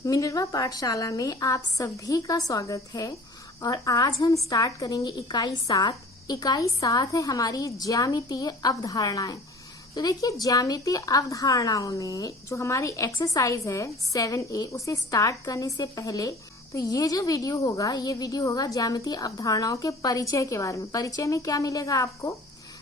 Minerva पाठशाला में आप सभी का स्वागत है और आज हम स्टार्ट करेंगे इकाई 7। इकाई 7 है हमारी ज्यामितीय अवधारणाएं। तो देखिए, ज्यामितीय अवधारणाओं में जो हमारी एक्सरसाइज है 7A, उसे स्टार्ट करने से पहले तो ये जो वीडियो होगा ज्यामितीय अवधारणाओं के परिचय के बारे में। परिचय में क्या मिलेगा आपको?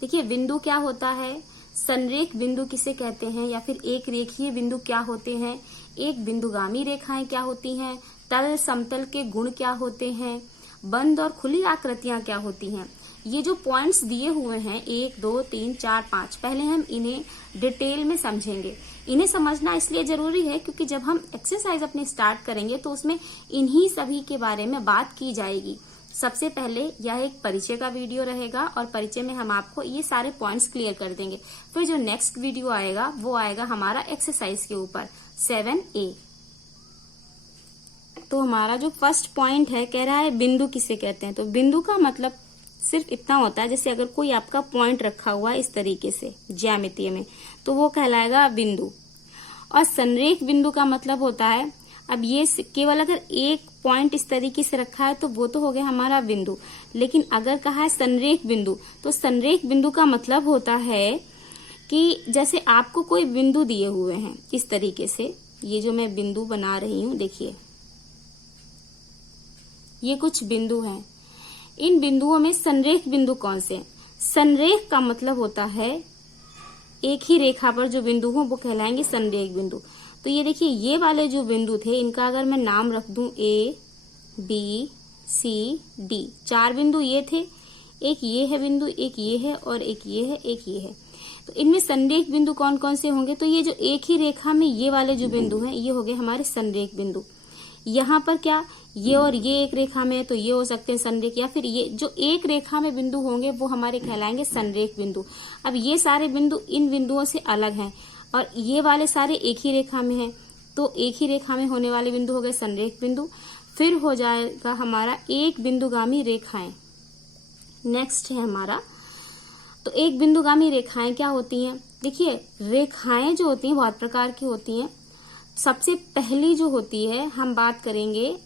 देखिए, बिंदु क्या होता है, संरेख बिंदु किसे कहते हैं, या फिर एक रेखीय बिंदु क्या होते हैं, एक बिंदुगामी रेखाएं क्या होती हैं, तल समतल के गुण क्या होते हैं, बंद और खुली आकृतियां क्या होती हैं। ये जो पॉइंट्स दिए हुए हैं 1, 2, 3, 4, 5, पहले हम इन्हें डिटेल में समझेंगे। इन्हें समझना इसलिए जरूरी है क्योंकि जब हम एक्सरसाइज अपनी स्टार्ट करेंगे तो उसमें इन्हीं सभी के बारे में बात की जाएगी। सबसे पहले यह एक परिचय का वीडियो रहेगा और परिचय में हम आपको ये सारे पॉइंट्स क्लियर कर देंगे। फिर जो नेक्स्ट वीडियो आएगा वो आएगा हमारा एक्सरसाइज के ऊपर 7A। तो हमारा जो फर्स्ट पॉइंट है, कह रहा है बिंदु किसे कहते हैं। तो बिंदु का मतलब सिर्फ इतना होता है, जैसे अगर कोई आपका पॉइंट रखा हुआ है इस तरीके से ज्यामितीय में, तो वो कहलाएगा बिंदु। और संरेख बिंदु का मतलब होता है, अब ये केवल अगर एक पॉइंट इस तरीके से रखा है तो वो तो हो गया हमारा बिंदु, लेकिन अगर कहा है संरेख बिंदु, तो संरेख बिंदु का मतलब होता है कि जैसे आपको कोई बिंदु दिए हुए हैं इस तरीके से, ये जो मैं बिंदु बना रही हूं, देखिए ये कुछ बिंदु हैं। इन बिंदुओं में संरेख बिंदु कौन से हैं? संरेख का मतलब होता है एक ही रेखा पर जो बिंदु हो वो कहलाएंगे संरेख बिंदु। तो ये देखिए, ये वाले जो बिंदु थे इनका अगर मैं नाम रख दूं A, B, C, D, 4 बिंदु ये थे। एक ये है बिंदु, एक ये है और एक ये है, एक ये है। तो इनमें संरेख बिंदु कौन कौन से होंगे? तो ये जो एक ही रेखा में ये वाले जो बिंदु हैं ये हो गए हमारे संरेख बिंदु। यहाँ पर क्या, ये और ये एक रेखा में है तो ये हो सकते हैं संरेख, या फिर ये जो एक रेखा में बिंदु होंगे वो हमारे कहलाएंगे संरेख बिंदु। अब ये सारे बिंदु इन बिंदुओं से अलग हैं और ये वाले सारे एक ही रेखा में हैं, तो एक ही रेखा में होने वाले बिंदु हो गए संरेख बिंदु। फिर हो जाएगा हमारा एक बिंदुगामी रेखाएं। नेक्स्ट है हमारा, तो एक बिंदुगामी रेखाएं क्या होती हैं? देखिए, रेखाएं जो होती हैं बहुत प्रकार की होती हैं। सबसे पहली जो होती है हम बात करेंगे,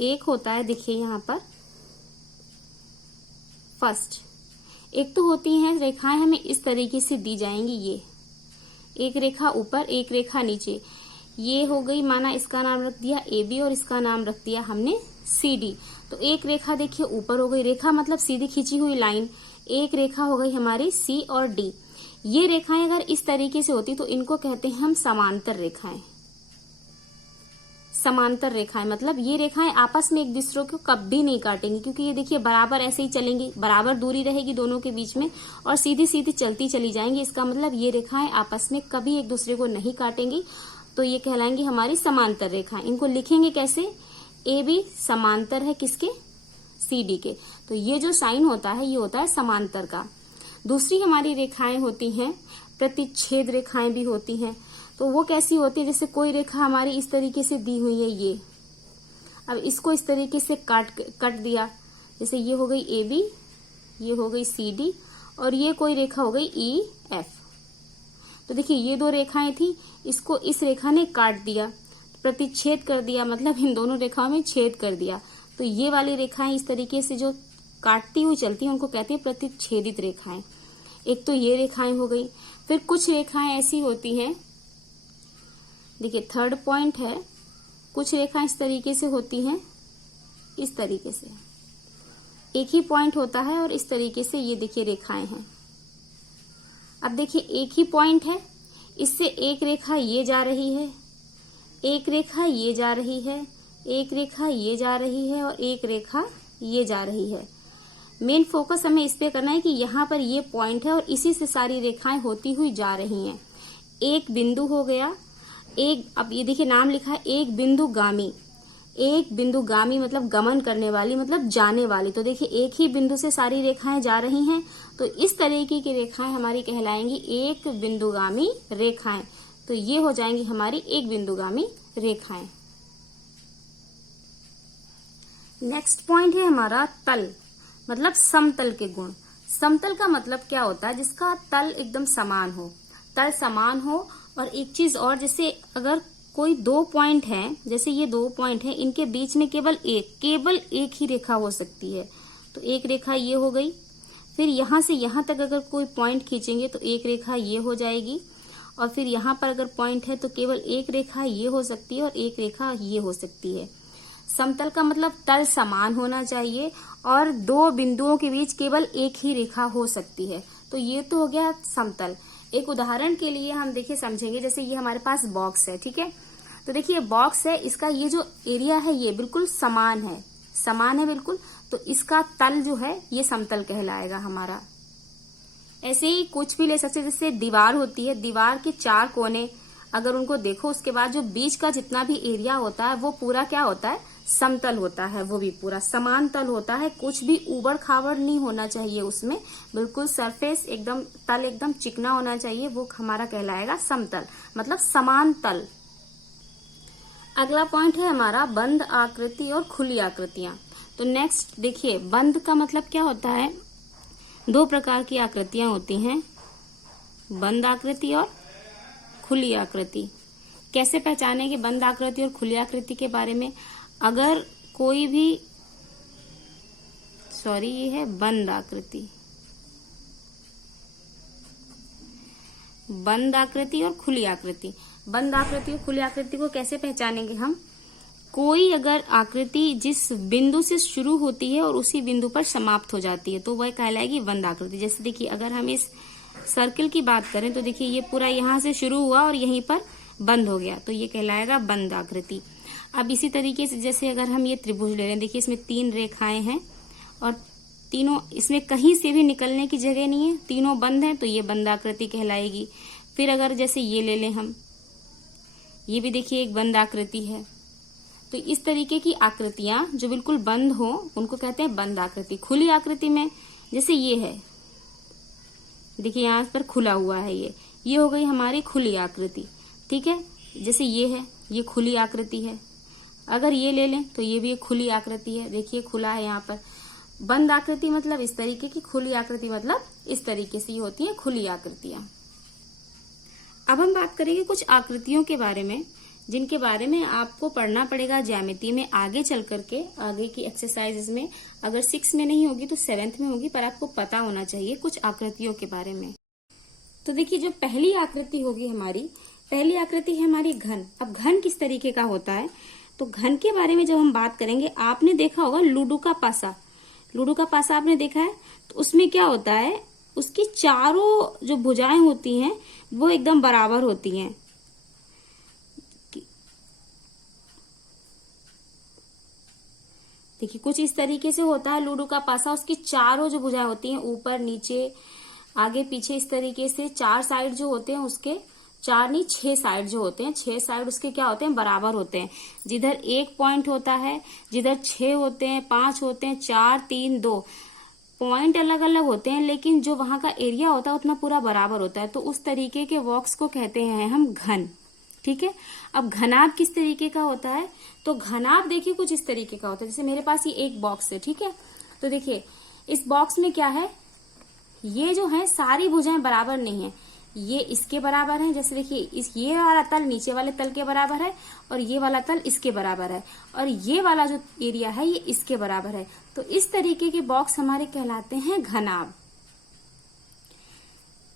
एक होता है, देखिए यहाँ पर फर्स्ट, एक तो होती हैं रेखाएं हमें इस तरीके से दी जाएंगी, ये एक रेखा ऊपर एक रेखा नीचे, ये हो गई, माना इसका नाम रख दिया AB और इसका नाम रख दिया हमने CD। तो एक रेखा देखिए ऊपर हो गई, रेखा मतलब सीधी खींची हुई लाइन, एक रेखा हो गई हमारी C और D। ये रेखाएं अगर इस तरीके से होती तो इनको कहते हैं हम समांतर रेखाएं। समांतर रेखाएं मतलब ये रेखाएं आपस में एक दूसरे को कभी नहीं काटेंगी, क्योंकि ये देखिए बराबर ऐसे ही चलेंगी, बराबर दूरी रहेगी दोनों के बीच में और सीधी सीधी चलती चली जाएंगी। इसका मतलब ये रेखाएं आपस में कभी एक दूसरे को नहीं काटेंगी, तो ये कहलाएंगी हमारी समांतर रेखाएं। इनको लिखेंगे कैसे? AB समांतर है किसके? CD के। तो ये जो साइन होता है ये होता है समांतर का। दूसरी हमारी रेखाएं होती हैं प्रतिच्छेद रेखाएं भी होती हैं। तो वो कैसी होती है? जैसे कोई रेखा हमारी इस तरीके से दी हुई है, ये अब इसको इस तरीके से कट दिया, जैसे ये हो गई AB, ये हो गई CD और ये कोई रेखा हो गई EF। तो देखिए ये दो रेखाएं थी, इसको इस रेखा ने काट दिया, प्रतिच्छेद कर दिया, मतलब इन दोनों रेखाओं में छेद कर दिया। तो ये वाली रेखाएं इस तरीके से जो काटती हुई चलती हैं उनको कहते हैं प्रतिच्छेदित रेखाएं। एक तो ये रेखाएं हो गई। फिर कुछ रेखाएं ऐसी होती हैं, देखिए थर्ड पॉइंट है, कुछ रेखाएं इस तरीके से होती हैं, इस तरीके से एक ही पॉइंट होता है और इस तरीके से ये देखिए रेखाएं हैं। अब देखिए एक ही पॉइंट है, इससे एक रेखा ये जा रही है, एक रेखा ये जा रही है, एक रेखा ये जा रही है और एक रेखा ये जा रही है। मेन फोकस हमें इस पे करना है कि यहाँ पर ये पॉइंट है और इसी से सारी रेखाएं होती हुई जा रही हैं। एक बिंदु हो गया, एक, अब ये देखिए नाम लिखा है एक बिंदुगामी। एक बिंदुगामी मतलब गमन करने वाली, मतलब जाने वाली। तो देखिए एक ही बिंदु से सारी रेखाएं जा रही हैं, तो इस तरीके की रेखाएं हमारी कहलाएंगी एक बिंदुगामी रेखाएं। तो ये हो जाएंगी हमारी एक बिंदुगामी रेखाएं। नेक्स्ट पॉइंट है हमारा तल, मतलब समतल के गुण। समतल का मतलब क्या होता है? जिसका तल एकदम समान हो, तल समान हो। और एक चीज और, जैसे अगर कोई दो पॉइंट है, जैसे ये दो पॉइंट है, इनके बीच में केवल एक ही रेखा हो सकती है। तो एक रेखा ये हो गई। फिर यहां से यहां तक अगर कोई पॉइंट खींचेंगे तो एक रेखा ये हो जाएगी। और फिर यहां पर अगर पॉइंट है तो केवल एक रेखा ये हो सकती है और एक रेखा ये हो सकती है। समतल का मतलब तल समान होना चाहिए और दो बिंदुओं के बीच केवल एक ही रेखा हो सकती है। तो ये तो हो गया समतल। एक उदाहरण के लिए हम देखिए समझेंगे, जैसे ये हमारे पास बॉक्स है, ठीक है। तो देखिए बॉक्स है, इसका ये जो एरिया है ये बिल्कुल समान है बिल्कुल। तो इसका तल जो है ये समतल कहलाएगा हमारा। ऐसे ही कुछ भी ले सकते हैं, जैसे दीवार होती है, दीवार के चार कोने अगर उनको देखो, उसके बाद जो बीच का जितना भी एरिया होता है वो पूरा क्या होता है, समतल होता है। वो भी पूरा समान तल होता है, कुछ भी उबड़ खाबड़ नहीं होना चाहिए उसमें, बिल्कुल सरफेस एकदम, तल एकदम चिकना होना चाहिए, वो हमारा कहलाएगा समतल, मतलब समान तल। अगला पॉइंट है हमारा बंद आकृति और खुली आकृतियां। तो नेक्स्ट देखिए, बंद का मतलब क्या होता है, दो प्रकार की आकृतियां होती हैं, बंद आकृति और खुली आकृति। कैसे पहचानेंगे बंद आकृति और खुली आकृति के बारे में, अगर कोई भी ये है बंद आकृति, बंद आकृति और खुली आकृति। बंद आकृति और खुली आकृति को कैसे पहचानेंगे हम, कोई अगर आकृति जिस बिंदु से शुरू होती है और उसी बिंदु पर समाप्त हो जाती है तो वह कहलाएगी बंद आकृति। जैसे देखिए अगर हम इस सर्किल की बात करें तो देखिए ये पूरा यहाँ से शुरू हुआ और यहीं पर बंद हो गया, तो ये कहलाएगा बंद आकृति। अब इसी तरीके से जैसे अगर हम ये त्रिभुज ले रहे हैं, देखिए इसमें तीन रेखाएं हैं और तीनों, इसमें कहीं से भी निकलने की जगह नहीं है, तीनों बंद हैं, तो ये बंद आकृति कहलाएगी। फिर अगर जैसे ये ले लें हम, ये भी देखिए एक बंद आकृति है। तो इस तरीके की आकृतियां जो बिल्कुल बंद हो उनको कहते हैं बंद आकृति। खुली आकृति में जैसे ये है, देखिए यहाँ पर खुला हुआ है, ये हो गई हमारी खुली आकृति, ठीक है। जैसे ये है, ये खुली आकृति है। अगर ये ले लें तो ये भी एक खुली आकृति है, देखिए खुला है यहाँ पर। बंद आकृति मतलब इस तरीके की, खुली आकृति मतलब इस तरीके से होती है खुली आकृतियां। अब हम बात करेंगे कुछ आकृतियों के बारे में, जिनके बारे में आपको पढ़ना पड़ेगा ज्यामिति में आगे चल करके, आगे की एक्सरसाइजेज में। अगर 6 में नहीं होगी तो 7th में होगी, पर आपको पता होना चाहिए कुछ आकृतियों के बारे में। तो देखिए जो पहली आकृति होगी हमारी, पहली आकृति है हमारी घन। अब घन किस तरीके का होता है, तो घन के बारे में जब हम बात करेंगे, आपने देखा होगा लूडो का पासा, लूडो का पासा आपने देखा है, तो उसमें क्या होता है, उसकी चारों जो भुजाएं होती हैं वो एकदम बराबर होती हैं। देखिए कुछ इस तरीके से होता है लूडो का पासा, उसकी चारों जो भुजाएं होती हैं, ऊपर नीचे आगे पीछे, इस तरीके से चार साइड जो होते हैं उसके, चार नहीं 6 साइड जो होते हैं, 6 साइड उसके क्या होते हैं, बराबर होते हैं। जिधर एक पॉइंट होता है, जिधर 6 होते हैं, 5 होते हैं, 4, 3, 2 पॉइंट अलग अलग होते हैं, लेकिन जो वहां का एरिया होता है उतना पूरा बराबर होता है। तो उस तरीके के बॉक्स को कहते हैं हम घन, ठीक है। अब घनाभ किस तरीके का होता है, तो घनाभ देखिए कुछ इस तरीके का होता है। जैसे मेरे पास ये एक बॉक्स है, ठीक है, तो देखिए इस बॉक्स में क्या है, ये जो है सारी भुजाएं बराबर नहीं है, ये इसके बराबर है। जैसे देखिए इस ये वाला तल नीचे वाले तल के बराबर है और ये वाला तल इसके बराबर है और ये वाला जो एरिया है ये इसके बराबर है। तो इस तरीके के बॉक्स हमारे कहलाते हैं घनाभ।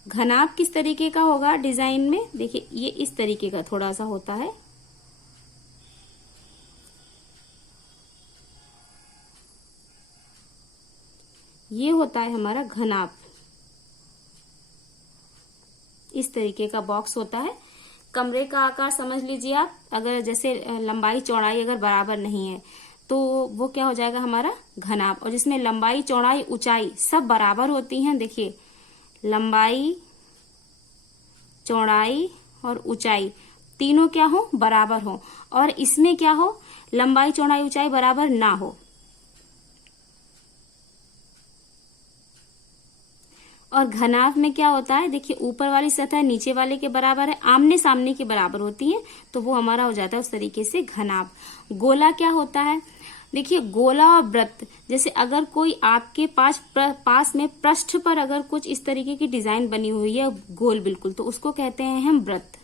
घनाभ किस तरीके का होगा डिजाइन में, देखिए ये इस तरीके का थोड़ा सा होता है, ये होता है हमारा घनाभ। इस तरीके का बॉक्स होता है। कमरे का आकार समझ लीजिए आप, अगर जैसे लंबाई चौड़ाई अगर बराबर नहीं है तो वो क्या हो जाएगा हमारा घनाभ। और जिसमें लंबाई चौड़ाई ऊंचाई सब बराबर होती हैं, देखिए लंबाई चौड़ाई और ऊंचाई तीनों क्या हो, बराबर हो, और इसमें क्या हो, लंबाई चौड़ाई ऊंचाई बराबर ना हो। और घनाभ में क्या होता है, देखिए ऊपर वाली सतह नीचे वाले के बराबर है, आमने सामने के बराबर होती है, तो वो हमारा हो जाता है उस तरीके से घनाभ। गोला क्या होता है, देखिए गोला और वृत्त, जैसे अगर कोई आपके पास में पृष्ठ पर अगर कुछ इस तरीके की डिजाइन बनी हुई है गोल बिल्कुल, तो उसको कहते हैं हम वृत्त।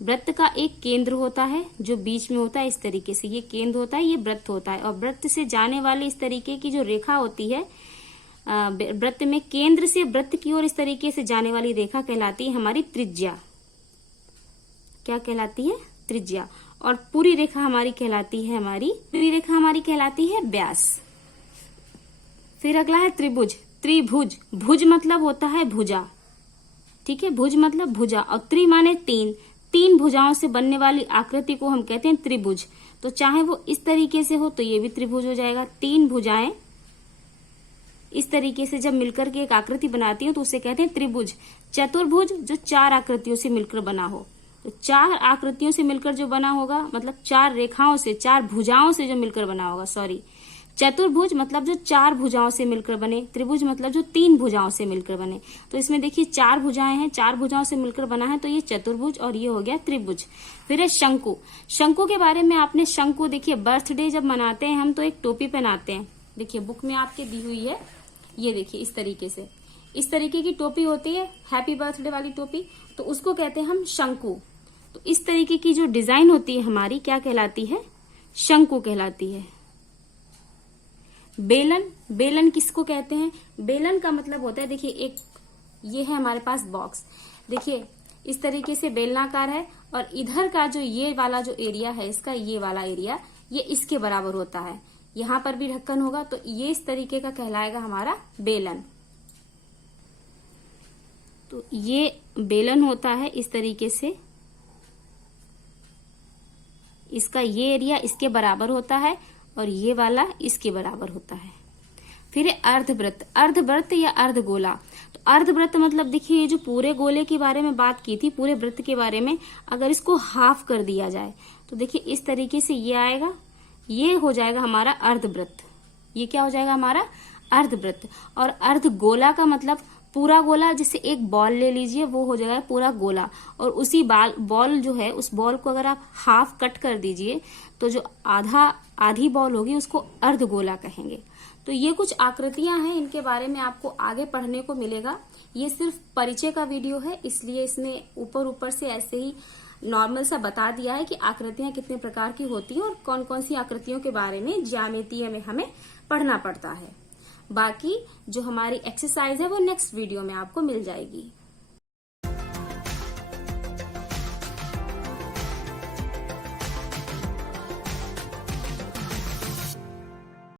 वृत्त का एक केंद्र होता है जो बीच में होता है, इस तरीके से ये केंद्र होता है, ये वृत्त होता है। और वृत्त से जाने वाली इस तरीके की जो रेखा होती है, वृत्त में केंद्र से वृत्त की ओर इस तरीके से जाने वाली रेखा कहलाती है हमारी त्रिज्या। क्या कहलाती है? त्रिज्या। और पूरी रेखा हमारी कहलाती है व्यास। फिर अगला है त्रिभुज। त्रिभुज, भुज मतलब होता है भुजा, ठीक है, भुज मतलब भुजा, और त्रि माने तीन। तीन भुजाओं से बनने वाली आकृति को हम कहते हैं त्रिभुज। तो चाहे वो इस तरीके से हो तो ये भी त्रिभुज हो जाएगा। तीन भुजाएं इस तरीके से जब मिलकर के एक आकृति बनाती हो तो उसे कहते हैं त्रिभुज। चतुर्भुज, जो चार आकृतियों से मिलकर बना हो। तो चार आकृतियों से मिलकर जो बना होगा, मतलब चार रेखाओं से, चार भुजाओं से जो मिलकर बना होगा, सॉरी। चतुर्भुज मतलब जो चार भुजाओं से मिलकर बने। त्रिभुज मतलब जो तीन भुजाओं से मिलकर बने। तो इसमें देखिए चार भुजाएं हैं, चार भुजाओं से मिलकर बना है, तो ये चतुर्भुज और ये हो गया त्रिभुज। फिर है शंकु। शंकु के बारे में आपने, शंकु देखिए बर्थडे जब मनाते हैं हम तो एक टोपी पहनाते हैं। देखिए बुक में आपके दी हुई है, ये देखिए इस तरीके से, इस तरीके की टोपी होती है, हैप्पी बर्थडे वाली टोपी, तो उसको कहते हैं हम शंकु। तो इस तरीके की जो डिजाइन होती है हमारी क्या कहलाती है? शंकु कहलाती है। बेलन, बेलन किसको कहते हैं? बेलन का मतलब होता है, देखिए एक ये है हमारे पास बॉक्स, देखिए इस तरीके से बेलनाकार है, और इधर का जो ये वाला जो एरिया है इसका, ये वाला एरिया ये इसके बराबर होता है। यहां पर भी ढक्कन होगा, तो ये इस तरीके का कहलाएगा हमारा बेलन। तो ये बेलन होता है इस तरीके से, इसका ये एरिया इसके बराबर होता है और ये वाला इसके बराबर होता है। फिर है अर्धवृत्त। अर्धवृत्त या अर्धगोला। तो अर्धवृत्त मतलब देखिए ये जो पूरे गोले के बारे में बात की थी, पूरे वृत्त के बारे में, अगर इसको हाफ कर दिया जाए तो देखिए इस तरीके से ये आएगा, ये हो जाएगा हमारा अर्धवृत्त। ये क्या हो जाएगा हमारा? अर्धवृत्त। और अर्धगोला का मतलब पूरा गोला, जिसे एक बॉल ले लीजिए वो हो जाएगा पूरा गोला, और उसी बॉल जो है उस बॉल को अगर आप हाफ कट कर दीजिए तो जो आधी बॉल होगी उसको अर्धगोला कहेंगे। तो ये कुछ आकृतियां हैं, इनके बारे में आपको आगे पढ़ने को मिलेगा। ये सिर्फ परिचय का वीडियो है, इसलिए इसमें ऊपर से ऐसे ही नॉर्मल सा बता दिया है कि आकृतियां कितने प्रकार की होती हैं और कौन कौन सी आकृतियों के बारे में ज्यामितीय में हमें पढ़ना पड़ता है। बाकी जो हमारी एक्सरसाइज है वो नेक्स्ट वीडियो में आपको मिल जाएगी।